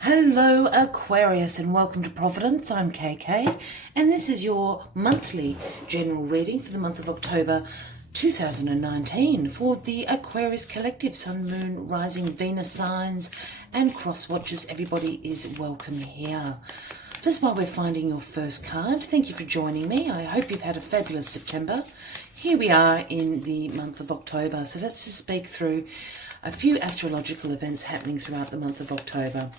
Hello Aquarius and welcome to Providence. I'm KK and this is your monthly general reading for the month of October 2019 for the Aquarius Collective, Sun, Moon, Rising, Venus signs and cross watchers. Everybody is welcome here. Just while we're finding your first card, thank you for joining me. I hope you've had a fabulous September. Here we are in the month of October, so let's just speak through a few astrological events happening throughout the month of October.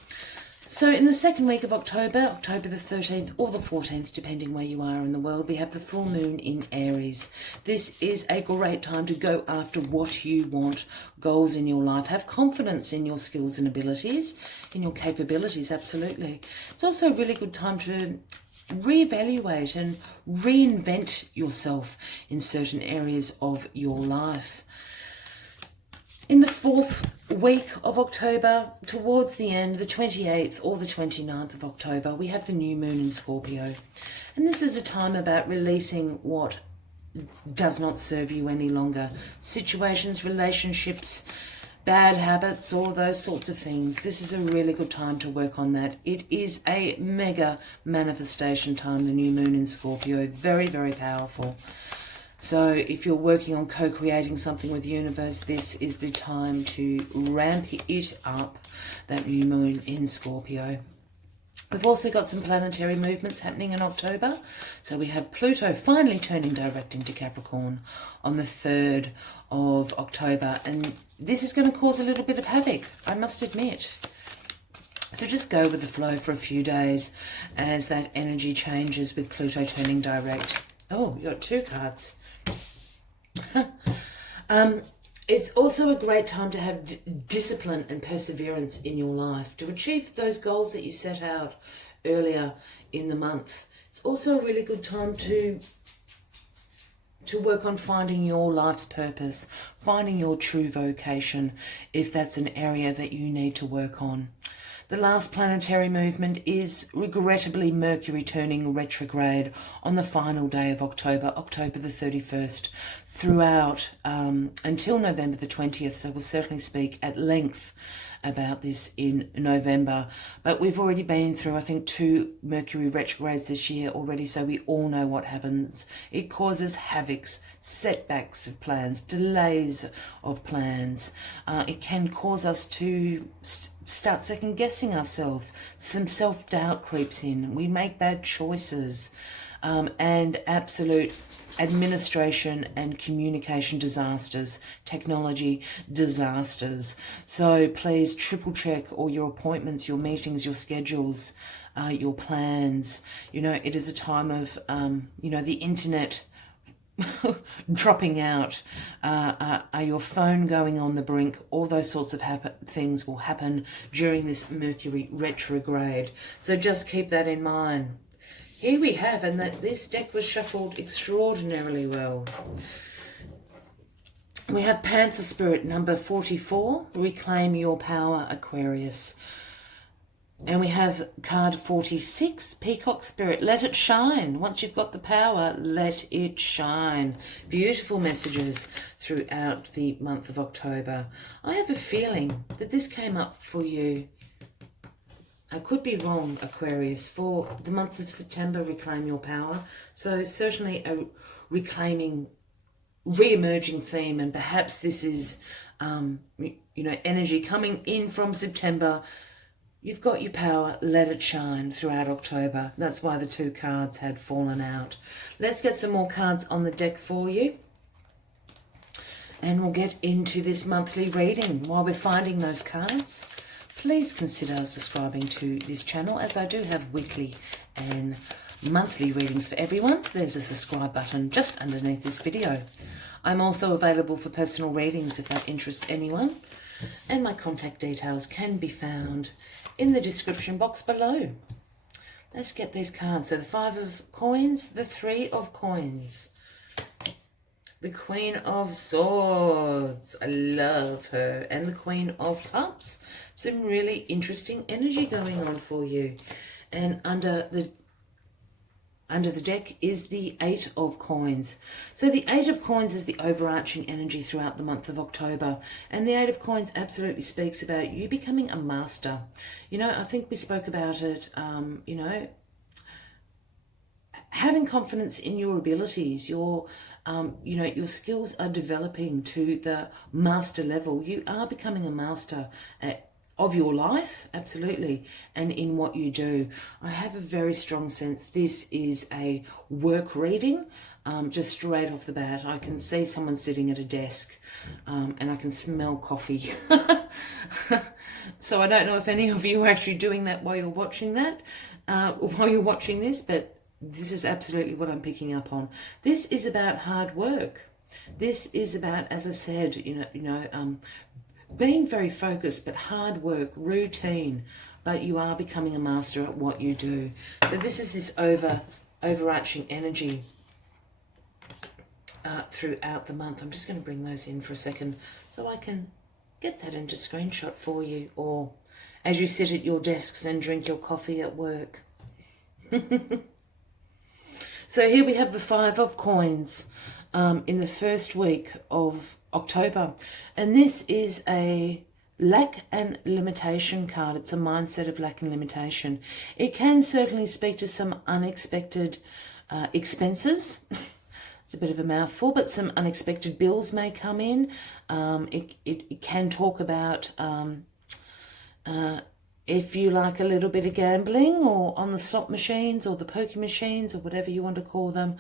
So in the second week of October, October the 13th or the 14th, depending where you are in the world, we have the full moon in Aries. This is a great time to go after what you want, goals in your life. Have confidence in your skills and abilities, in your capabilities, absolutely. It's also a really good time to reevaluate and reinvent yourself in certain areas of your life. In the fourth week of October, towards the end, the 28th or the 29th of October, we have the new moon in Scorpio. And this is a time about releasing what does not serve you any longer. Situations, relationships, bad habits, all those sorts of things. This is a really good time to work on that. It is a mega manifestation time, the new moon in Scorpio. Very, very powerful. So if you're working on co-creating something with the universe, this is the time to ramp it up, that new moon in Scorpio. We've also got some planetary movements happening in October. So we have Pluto finally turning direct into Capricorn on the 3rd of October. And this is going to cause a little bit of havoc, I must admit. So just go with the flow for a few days as that energy changes with Pluto turning direct. Oh, you got two cards. It's also a great time to have discipline and perseverance in your life to achieve those goals that you set out earlier in the month. It's also a really good time to work on finding your life's purpose, finding your true vocation, if that's an area that you need to work on. The last planetary movement is regrettably Mercury turning retrograde on the final day of October, October the 31st, throughout until November the 20th. So we'll certainly speak at length about this in November. But we've already been through, I think, 2 Mercury retrogrades this year already, so we all know what happens. It causes havocs, setbacks of plans, delays of plans. It can cause us to start second guessing ourselves. Some self-doubt creeps in. We make bad choices. And absolute administration and communication disasters, technology disasters. So please triple check all your appointments, your meetings, your schedules, your plans. You know, it is a time of, the internet dropping out, your phone going on the brink. All those sorts of things will happen during this Mercury retrograde. So just keep that in mind. Here we have, and that this deck was shuffled extraordinarily well. We have Panther Spirit number 44, Reclaim Your Power, Aquarius. And we have card 46, Peacock Spirit, Let It Shine. Once you've got the power, let it shine. Beautiful messages throughout the month of October. I have a feeling that this came up for you. I could be wrong, Aquarius, for the month of September, Reclaim Your Power. So certainly a reclaiming, re-emerging theme, and perhaps this is, energy coming in from September. You've got your power, let it shine throughout October. That's why the 2 cards had fallen out. Let's get some more cards on the deck for you. And we'll get into this monthly reading. While we're finding those cards, please consider subscribing to this channel, as I do have weekly and monthly readings for everyone. There's a subscribe button just underneath this video. I'm also available for personal readings if that interests anyone. And my contact details can be found in the description box below. Let's get these cards. So the 5 of coins, the 3 of coins, the Queen of Swords, I love her, and the Queen of Cups. Some really interesting energy going on for you. And under the under the deck is the Eight of Coins. So the Eight of Coins is the overarching energy throughout the month of October. And the Eight of Coins absolutely speaks about you becoming a master. You know, I think we spoke about it, you know, having confidence in your abilities, your you know, your skills are developing to the master level. You are becoming a master of your life, absolutely, and in what you do. I have a very strong sense this is a work reading, just straight off the bat. I can see someone sitting at a desk and I can smell coffee. So I don't know if any of you are actually doing that while you're watching that, while you're watching this, but this is absolutely what I'm picking up on. This is about hard work. This is about, as I said, being very focused, but hard work, routine, but you are becoming a master at what you do. So this is this overarching energy throughout the month. I'm just going to bring those in for a second so I can get that into screenshot for you, or as you sit at your desks and drink your coffee at work. So here we have the Five of Coins in the first week of October. And this is a lack and limitation card. It's a mindset of lack and limitation. It can certainly speak to some unexpected expenses. It's a bit of a mouthful, but some unexpected bills may come in. It can talk about if you like a little bit of gambling, or on the slot machines or the poker machines or whatever you want to call them,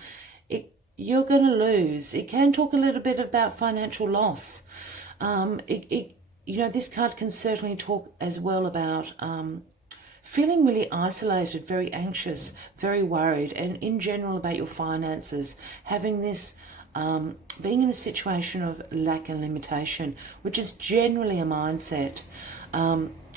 you're going to lose. It can talk a little bit about financial loss. You know, this card can certainly talk as well about feeling really isolated, very anxious, very worried, and in general about your finances, having this being in a situation of lack and limitation, which is generally a mindset.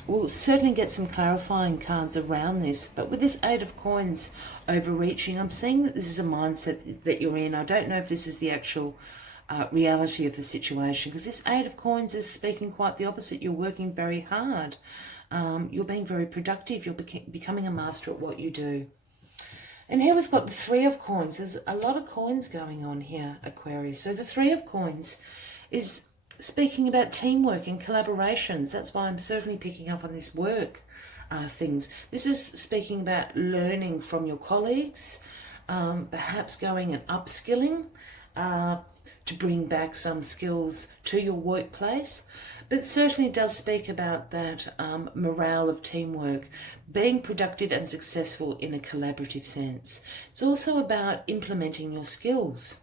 We'll certainly get some clarifying cards around this, but with this Eight of Coins overreaching, I'm seeing that this is a mindset that you're in. I don't know if this is the actual reality of the situation, because this Eight of Coins is speaking quite the opposite. You're working very hard. You're being very productive. You're becoming a master at what you do. And here we've got the Three of Coins. There's a lot of coins going on here, Aquarius. So the Three of Coins is speaking about teamwork and collaborations. That's why I'm certainly picking up on this work things. This is speaking about learning from your colleagues, perhaps going and upskilling to bring back some skills to your workplace. But it certainly does speak about that morale of teamwork, being productive and successful in a collaborative sense. It's also about implementing your skills,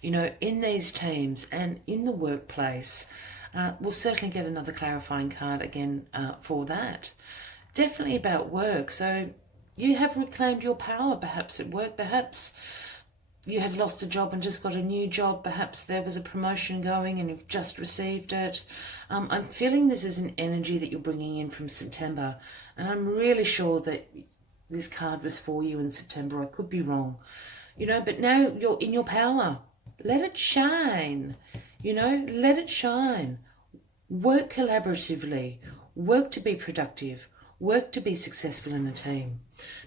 you know, in these teams and in the workplace. We'll certainly get another clarifying card again for that. Definitely about work. So you have reclaimed your power perhaps at work. Perhaps you had lost a job and just got a new job. Perhaps there was a promotion going and you've just received it. I'm feeling this is an energy that you're bringing in from September. And I'm really sure that this card was for you in September. I could be wrong. You know, but now you're in your power. Let it shine, you know, let it shine. Work collaboratively, work to be productive, work to be successful in a team.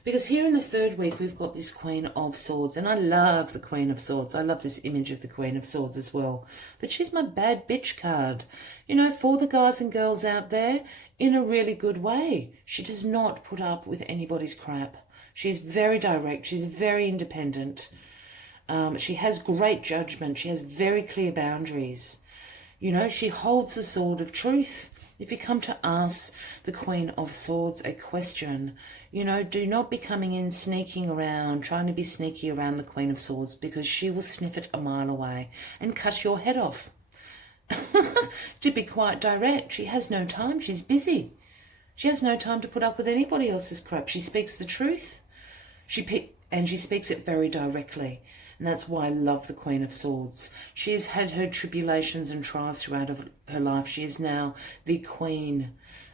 Because here in the third week, we've got this Queen of Swords, and I love the Queen of Swords. I love this image of the Queen of Swords as well. But she's my bad bitch card, you know, for the guys and girls out there, in a really good way. She does not put up with anybody's crap. She's very direct. She's very independent. She has great judgment. She has very clear boundaries. You know, she holds the sword of truth. If you come to ask the Queen of Swords a question, you know, do not be coming in sneaking around, trying to be sneaky around the Queen of Swords, because she will sniff it a mile away and cut your head off. To be quite direct, she has no time. She's busy. She has no time to put up with anybody else's crap. She speaks the truth. And she speaks it very directly. And that's why I love the Queen of Swords. She has had her tribulations and trials throughout her life. She is now the Queen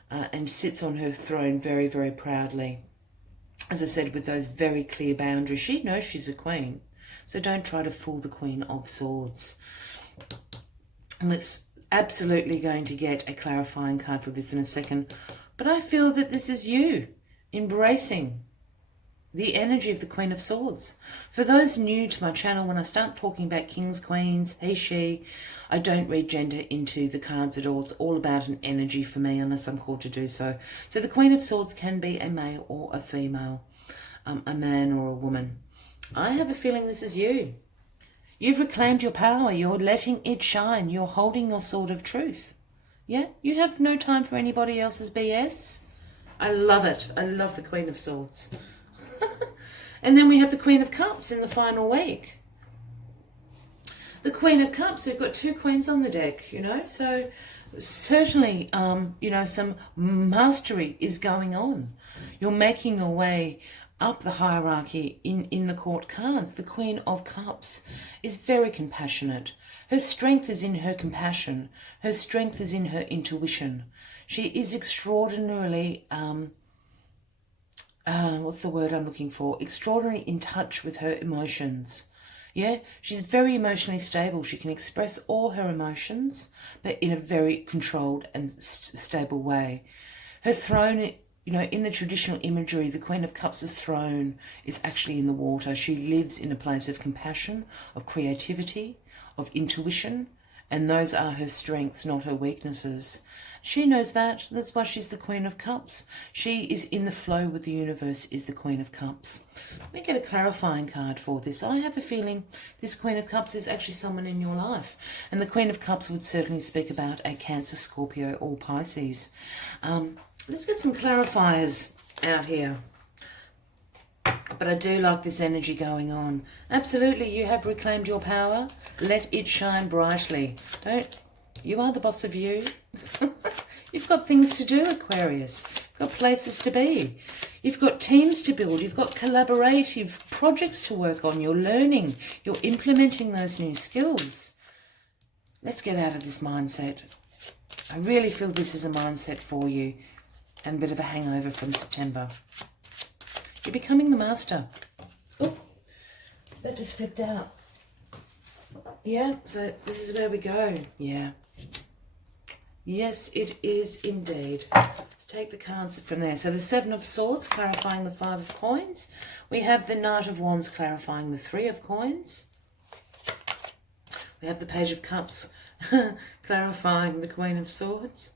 and sits on her throne very, very proudly. As I said, with those very clear boundaries. She knows she's a queen. So don't try to fool the Queen of Swords. And we're absolutely going to get a clarifying card for this in a second. But I feel that this is you embracing the energy of the Queen of Swords. For those new to my channel, when I start talking about kings, queens, he, she, I don't read gender into the cards at all. It's all about an energy for me, unless I'm called to do so. So the Queen of Swords can be a male or a female, a man or a woman. I have a feeling this is you. You've reclaimed your power. You're letting it shine. You're holding your sword of truth. Yeah, you have no time for anybody else's BS. I love it. I love the Queen of Swords. And then we have the Queen of Cups in the final week. The Queen of Cups, we've got two queens on the deck, you know, so certainly, you know, some mastery is going on. You're making your way up the hierarchy in the court cards. The Queen of Cups is very compassionate. Her strength is in her compassion. Her strength is in her intuition. She is extraordinarily, what's the word I'm looking for? Extraordinarily in touch with her emotions. Yeah, she's very emotionally stable. She can express all her emotions, but in a very controlled and stable way. Her throne, you know, in the traditional imagery, the Queen of Cups' throne is actually in the water. She lives in a place of compassion, of creativity, of intuition, and those are her strengths, not her weaknesses. She knows that. That's why she's the Queen of Cups. She is in the flow with the universe, is the Queen of Cups. Let me get a clarifying card for this. I have a feeling this Queen of Cups is actually someone in your life. And the Queen of Cups would certainly speak about a Cancer, Scorpio or Pisces. Let's get some clarifiers out here. But I do like this energy going on. Absolutely, you have reclaimed your power. Let it shine brightly. You are the boss of you. You've got things to do, Aquarius. You've got places to be. You've got teams to build. You've got collaborative projects to work on. You're learning. You're implementing those new skills. Let's get out of this mindset. I really feel this is a mindset for you and a bit of a hangover from September. You're becoming the master. Oh, that just flipped out. Yeah, so this is where we go. Yeah. Yes, it is indeed. Let's take the cards from there. So the Seven of Swords clarifying the Five of Coins. We have the Knight of Wands clarifying the Three of Coins. We have the Page of Cups clarifying the Queen of Swords.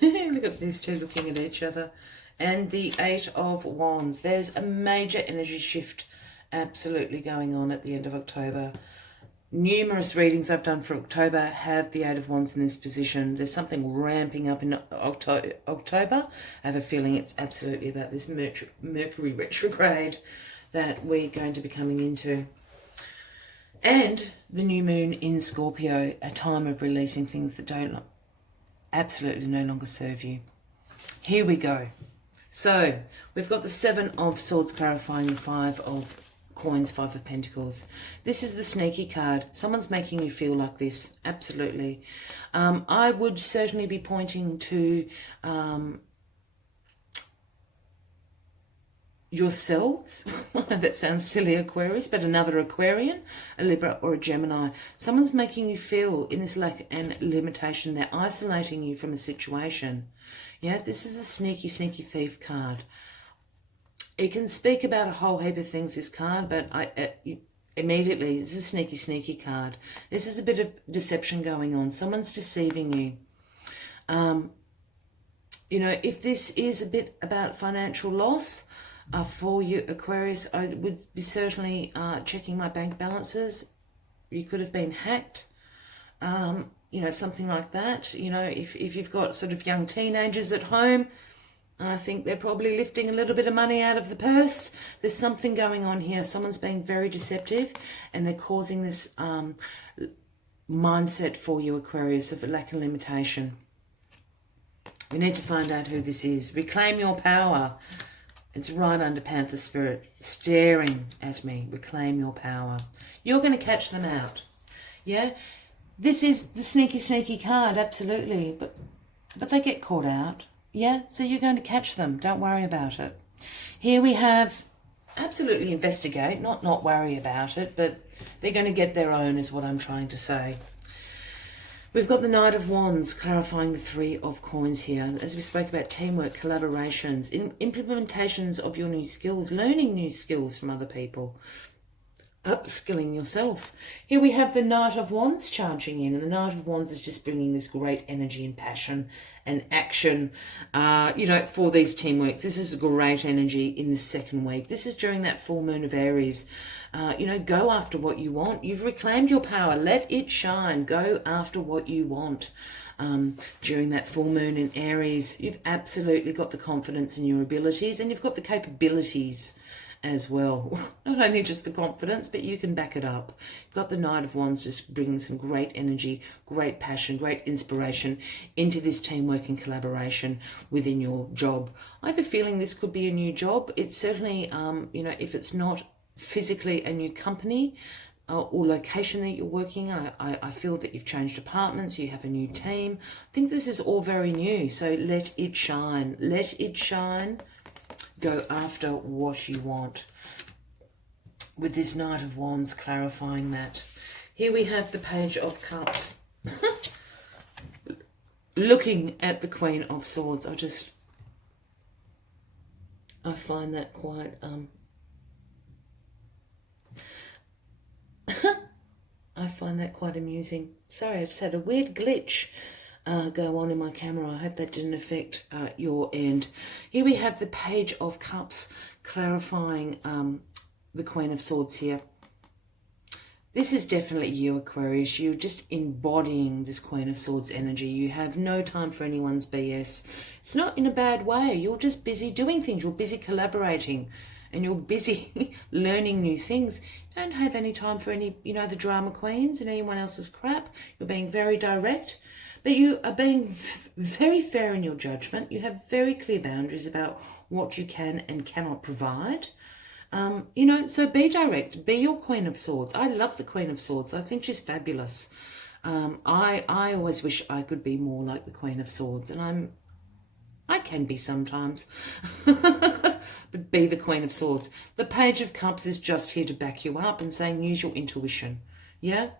Look at these two looking at each other. And the Eight of Wands. There's a major energy shift absolutely going on at the end of October. Numerous readings I've done for October have the Eight of Wands in this position. There's something ramping up in October. I have a feeling it's absolutely about this Mercury retrograde that we're going to be coming into. And the new moon in Scorpio, a time of releasing things that don't absolutely no longer serve you. Here we go. So we've got the Seven of Swords clarifying the Five of Coins, Five of Pentacles. This is the sneaky card. Someone's making you feel like this. Absolutely. I would certainly be pointing to yourselves. That sounds silly, Aquarius, but another Aquarian, a Libra or a Gemini. Someone's making you feel in this lack and limitation. They're isolating you from a situation. Yeah, this is a sneaky, sneaky thief card. It can speak about a whole heap of things, this card, but immediately, this is a sneaky, sneaky card. This is a bit of deception going on. Someone's deceiving you. You know, if this is a bit about financial loss for you, Aquarius, I would be certainly checking my bank balances. You could have been hacked. You know, something like that. You know, if you've got sort of young teenagers at home, I think they're probably lifting a little bit of money out of the purse. There's something going on here. Someone's being very deceptive and they're causing this mindset for you, Aquarius, of a lack of limitation. We need to find out who this is. Reclaim your power. It's right under Panther Spirit, staring at me. Reclaim your power. You're going to catch them out. Yeah? This is the sneaky, sneaky card, absolutely. But they get caught out. Yeah, so you're going to catch them. Don't worry about it. Here we have absolutely investigate, not worry about it, but they're going to get their own is what I'm trying to say. We've got the Knight of Wands clarifying the Three of Coins here. As we spoke about teamwork, collaborations, implementations of your new skills, learning new skills from other people, upskilling yourself. Here we have the Knight of Wands charging in, and the Knight of Wands is just bringing this great energy and passion and action, for these teamworks. This is great energy in the second week. This is during that full moon of Aries. Go after what you want. You've reclaimed your power. Let it shine. Go after what you want. During that full moon in Aries, you've absolutely got the confidence in your abilities, and you've got the capabilities as well. Not only just the confidence, but you can back it up. You've got the Knight of Wands just bringing some great energy, great passion, great inspiration into this teamwork and collaboration within your job. I have a feeling this could be a new job. It's certainly, if it's not physically a new company or location that you're working in, I feel that you've changed apartments, you have a new team. I think this is all very new. So let it shine. Let it shine. Go after what you want. With this Knight of Wands clarifying that. Here we have the Page of Cups. Looking at the Queen of Swords. I find that quite... I find that quite amusing. Sorry, I just had a weird glitch go on in my camera. I hope that didn't affect your end. Here we have the Page of Cups clarifying the Queen of Swords here. This is definitely you, Aquarius. You're just embodying this Queen of Swords energy. You have no time for anyone's BS. It's not in a bad way. You're just busy doing things. You're busy collaborating. And you're busy learning new things. You don't have any time for any, the drama queens and anyone else's crap. You're being very direct. But you are being very fair in your judgment. You have very clear boundaries about what you can and cannot provide. So be direct. Be your Queen of Swords. I love the Queen of Swords. I think she's fabulous. I always wish I could be more like the Queen of Swords. And I can be sometimes. But be the Queen of Swords. The Page of Cups is just here to back you up and saying use your intuition. Yeah?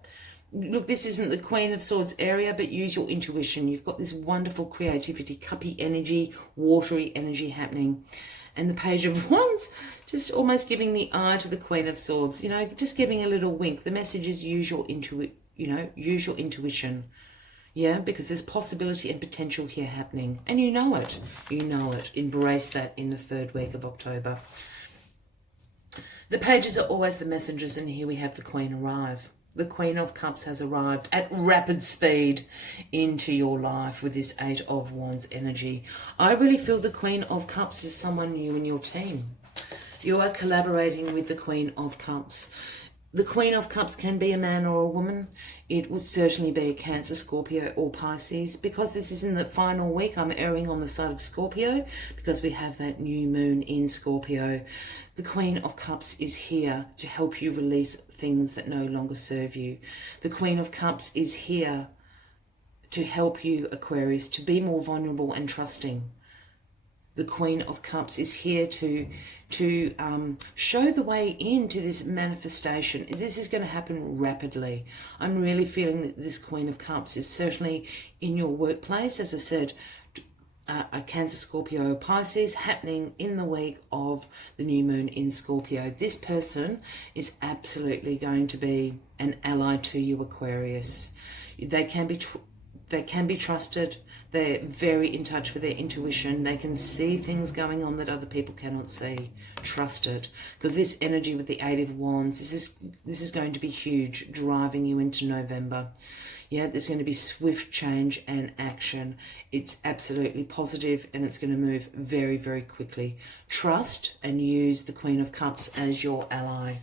Look, this isn't the Queen of Swords area, but use your intuition. You've got this wonderful creativity, cuppy energy, watery energy happening. And the Page of Wands, just almost giving the eye to the Queen of Swords, just giving a little wink. The message is use your use your intuition. Yeah, because there's possibility and potential here happening. And you know it. You know it. Embrace that in the third week of October. The pages are always the messengers, and here we have the Queen arrive. The Queen of Cups has arrived at rapid speed into your life with this Eight of Wands energy. I really feel the Queen of Cups is someone new in your team. You are collaborating with the Queen of Cups. The Queen of Cups can be a man or a woman. It would certainly be a Cancer, Scorpio or Pisces. Because this is in the final week, I'm erring on the side of Scorpio because we have that new moon in Scorpio. The Queen of Cups is here to help you release things that no longer serve you. The Queen of Cups is here to help you, Aquarius, to be more vulnerable and trusting. The Queen of Cups is here to show the way into this manifestation. This is going to happen rapidly. I'm really feeling that this Queen of Cups is certainly in your workplace. As I said, a Cancer, Scorpio, Pisces happening in the week of the new moon in Scorpio. This person is absolutely going to be an ally to you, Aquarius. They can be trusted. They're very in touch with their intuition. They can see things going on that other people cannot see. Trust it. Because this energy with the Eight of Wands, this is going to be huge, driving you into November. Yeah, there's going to be swift change and action. It's absolutely positive and it's going to move very, very quickly. Trust and use the Queen of Cups as your ally.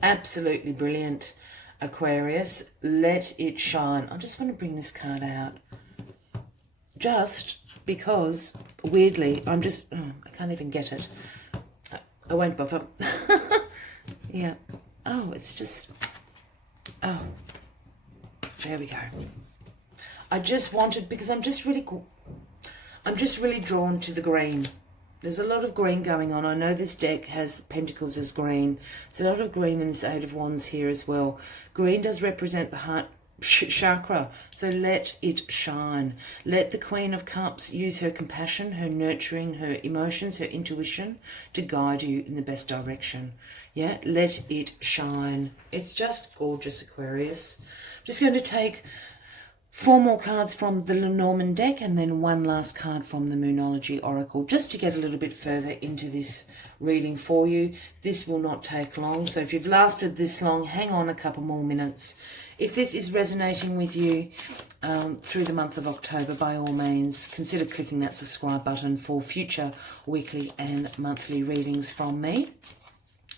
Absolutely brilliant, Aquarius. Let it shine. I just want to bring this card out. Just because, weirdly, I can't even get it. I won't bother. Yeah. Oh, it's just, oh, there we go. I just wanted, because I'm just really drawn to the green. There's a lot of green going on. I know this deck has Pentacles as green. There's a lot of green in this Eight of Wands here as well. Green does represent the heart chakra. So let it shine. Let the Queen of Cups use her compassion, her nurturing, her emotions, her intuition to guide you in the best direction. Yeah, let it shine. It's just gorgeous, Aquarius. Just going to take 4 more cards from the Lenormand deck and then one last card from the Moonology Oracle, just to get a little bit further into this reading for you. This will not take long, so if you've lasted this long, hang on a couple more minutes. If this is resonating with you through the month of October, by all means, consider clicking that subscribe button for future weekly and monthly readings from me,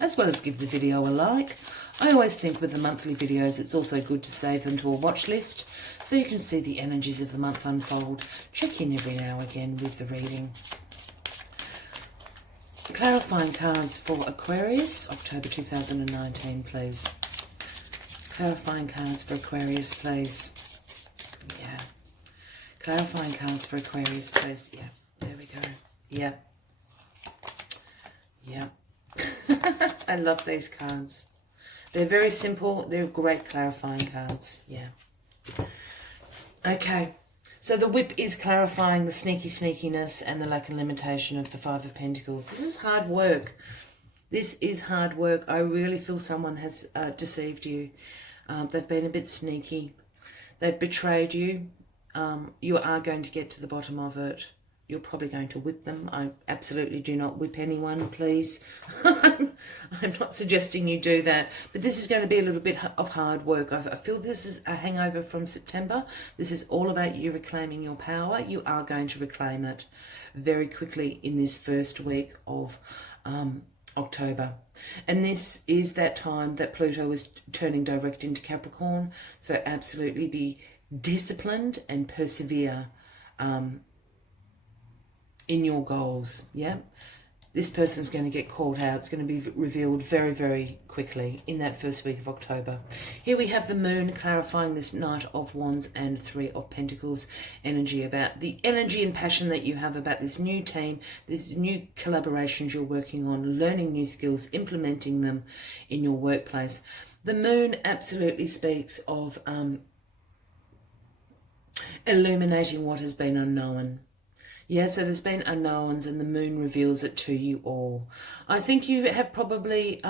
as well as give the video a like. I always think with the monthly videos, it's also good to save them to a watch list so you can see the energies of the month unfold. Check in every now and again with the reading. Clarifying cards for Aquarius, October 2019, please. Clarifying cards for Aquarius, please. Yeah. Clarifying cards for Aquarius, please. Yeah. There we go. Yeah. Yeah. I love these cards. They're very simple. They're great clarifying cards. Yeah. Okay. So the whip is clarifying the sneakiness and the lack and limitation of the Five of Pentacles. This is hard work. This is hard work. I really feel someone has deceived you. They've been a bit sneaky. They've betrayed you. You are going to get to the bottom of it. You're probably going to whip them. I absolutely do not whip anyone, please. I'm not suggesting you do that. But this is going to be a little bit of hard work. I feel this is a hangover from September. This is all about you reclaiming your power. You are going to reclaim it very quickly in this first week of October. And this is that time that Pluto is turning direct into Capricorn. So absolutely be disciplined and persevere in your goals. Yeah, this person's going to get called out. It's going to be revealed very, very quickly in that first week of October. Here we have the moon clarifying this Knight of Wands and Three of Pentacles energy, about the energy and passion that you have about this new team, these new collaborations you're working on, learning new skills, implementing them in your workplace. The moon absolutely speaks of illuminating what has been unknown. Yeah, so there's been unknowns and the moon reveals it to you all. I think you have probably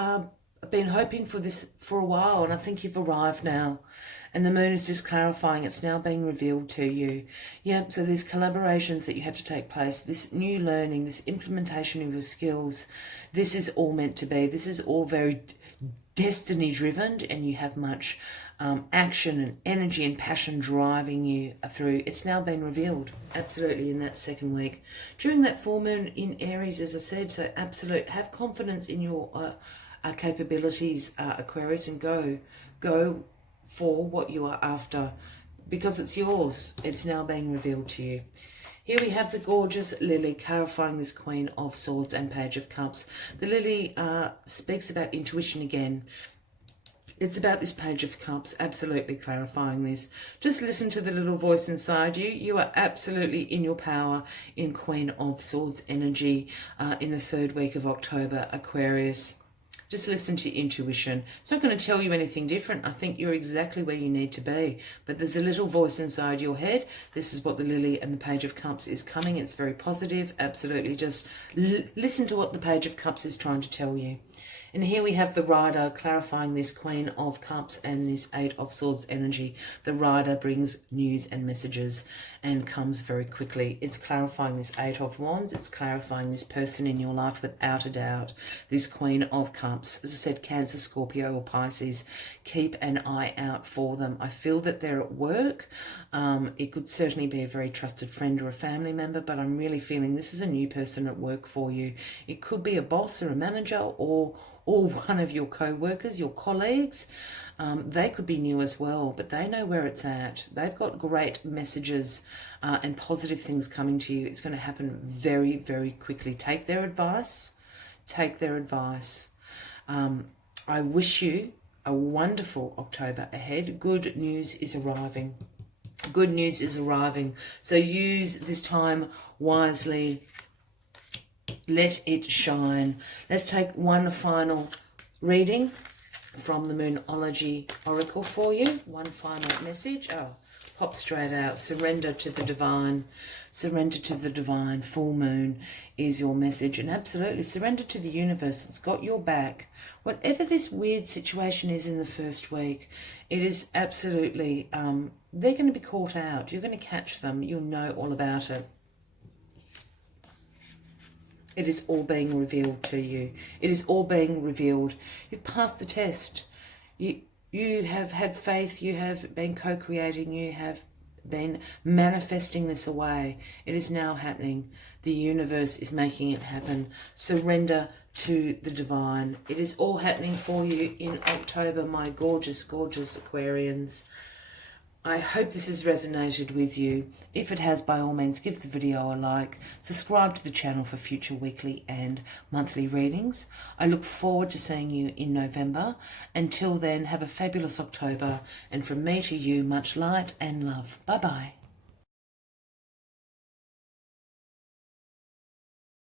been hoping for this for a while, and I think you've arrived now. And the moon is just clarifying, it's now being revealed to you. Yeah, so these collaborations that you had to take place, this new learning, this implementation of your skills, this is all meant to be. This is all very destiny driven, and you have much action and energy and passion driving you through. It's now been revealed, absolutely, in that second week. During that full moon in Aries, as I said, so absolute, have confidence in your capabilities, Aquarius, and go for what you are after, because it's yours. It's now being revealed to you. Here we have the gorgeous Lily clarifying this Queen of Swords and Page of Cups. The Lily speaks about intuition again. It's about this Page of Cups, absolutely clarifying this. Just listen to the little voice inside you. You are absolutely in your power in Queen of Swords energy in the third week of October, Aquarius. Just listen to intuition. It's not going to tell you anything different. I think you're exactly where you need to be. But there's a little voice inside your head. This is what the Lily and the Page of Cups is coming. It's very positive. Absolutely. Just listen to what the Page of Cups is trying to tell you. And here we have the Rider clarifying this Queen of Cups and this Eight of Swords energy. The Rider brings news and messages and comes very quickly. It's clarifying this Eight of Wands. It's clarifying this person in your life without a doubt. This Queen of Cups. As I said, Cancer, Scorpio or Pisces, keep an eye out for them. I feel that they're at work. It could certainly be a very trusted friend or a family member, but I'm really feeling this is a new person at work for you. It could be a boss or a manager or one of your co-workers, your colleagues. They could be new as well, but they know where it's at. They've got great messages and positive things coming to you. It's going to happen very, very quickly. Take their advice. Take their advice. I wish you a wonderful October ahead. Good news is arriving. Good news is arriving. So use this time wisely. Let it shine. Let's take one final reading from the Moonology Oracle for you. One final message. Oh, pop straight out. Surrender to the divine. Surrender to the divine. Full moon is your message. And absolutely, surrender to the universe. It's got your back. Whatever this weird situation is in the first week, it is absolutely, they're going to be caught out. You're going to catch them. You'll know all about it. It is all being revealed to you. It is all being revealed. You've passed the test. You have had faith. You have been co-creating. You have been manifesting this away. It is now happening. The universe is making it happen. Surrender to the divine. It is all happening for you in October, my gorgeous, gorgeous Aquarians. I hope this has resonated with you. If it has, by all means, give the video a like. Subscribe to the channel for future weekly and monthly readings. I look forward to seeing you in November. Until then, have a fabulous October. And from me to you, much light and love. Bye-bye.